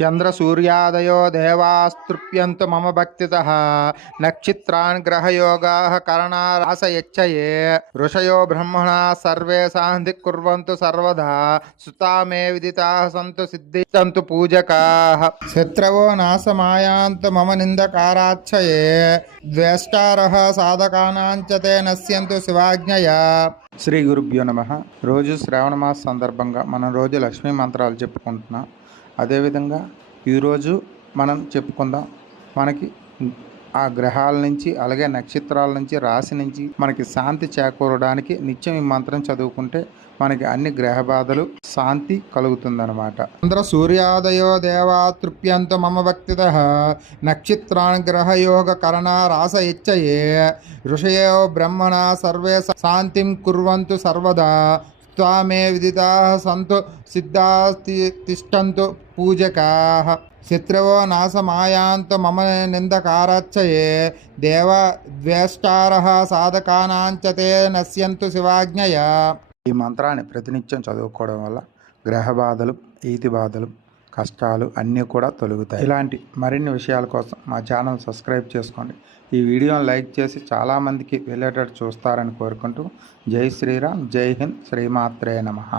చంద్రసూర్యాదయో దేవాస్తృప్యంతు మమ భక్తి నక్షత్రాన్ గ్రహయోగా కరణారాసయచ్చయే ఋషయో బ్రహ్మణ సర్వే సాంధి కుర్వంతు సర్వదా సుతా మే విదితాः సంతు సిద్ధింతు పూజకా శత్రవో నాశమాయాంతు మమ నిందకారాచ్చయే ద్వేష్టారహ సాధకానాంచతే నశ్యంతు శివాజ్ఞయా శ్రీ గురుభ్యో నమ రోజు శ్రావణ మాస సందర్భంగా మనం రోజు లక్ష్మీ మంత్రాలు చెప్పుకుంటున్నాం. అదేవిధంగా ఈరోజు మనం చెప్పుకుందాం మనకి ఆ గ్రహాల నుంచి అలాగే నక్షత్రాల నుంచి రాశి నుంచి మనకి శాంతి చేకూరడానికి నిత్యం ఈ మంత్రం చదువుకుంటే మనకి అన్ని గ్రహ బాధలు శాంతి కలుగుతుందన్నమాట. చంద్ర సూర్యాదయో దేవా తృప్యంత మమ భక్తిత నక్షత్రాన్ గ్రహయోగ కరణ రాస ఇచ్చయే ఋషయో బ్రహ్మణ సర్వే శాంతిం కుర్వంతు సర్వదా. త్వామే విదితా సంతు సిద్ధాస్తి తిష్టంతు పూజకా. శత్రువో నాశమాయాంతు మమ నిందకారచ్చయే. దేవ ద్వేష్టార సాధకానాంచతే నశ్యంతు శివాజ్ఞయ. ఈ మంత్రాన్ని ప్రతినిత్యం చదువుకోవడం వల్ల గ్రహ బాధలు ఈతి బాధలు కష్టాలు అన్నీ కూడా తొలుగుతాయి. ఇలాంటి మరిన్ని విషయాల కోసం మా ఛానల్ సబ్స్క్రైబ్ చేసుకోండి. ఈ వీడియోని లైక్ చేసి చాలామందికి వెళ్ళేటట్టు చూస్తారని కోరుకుంటూ జై శ్రీరామ్ జై హింద్ శ్రీమాత్రే నమః.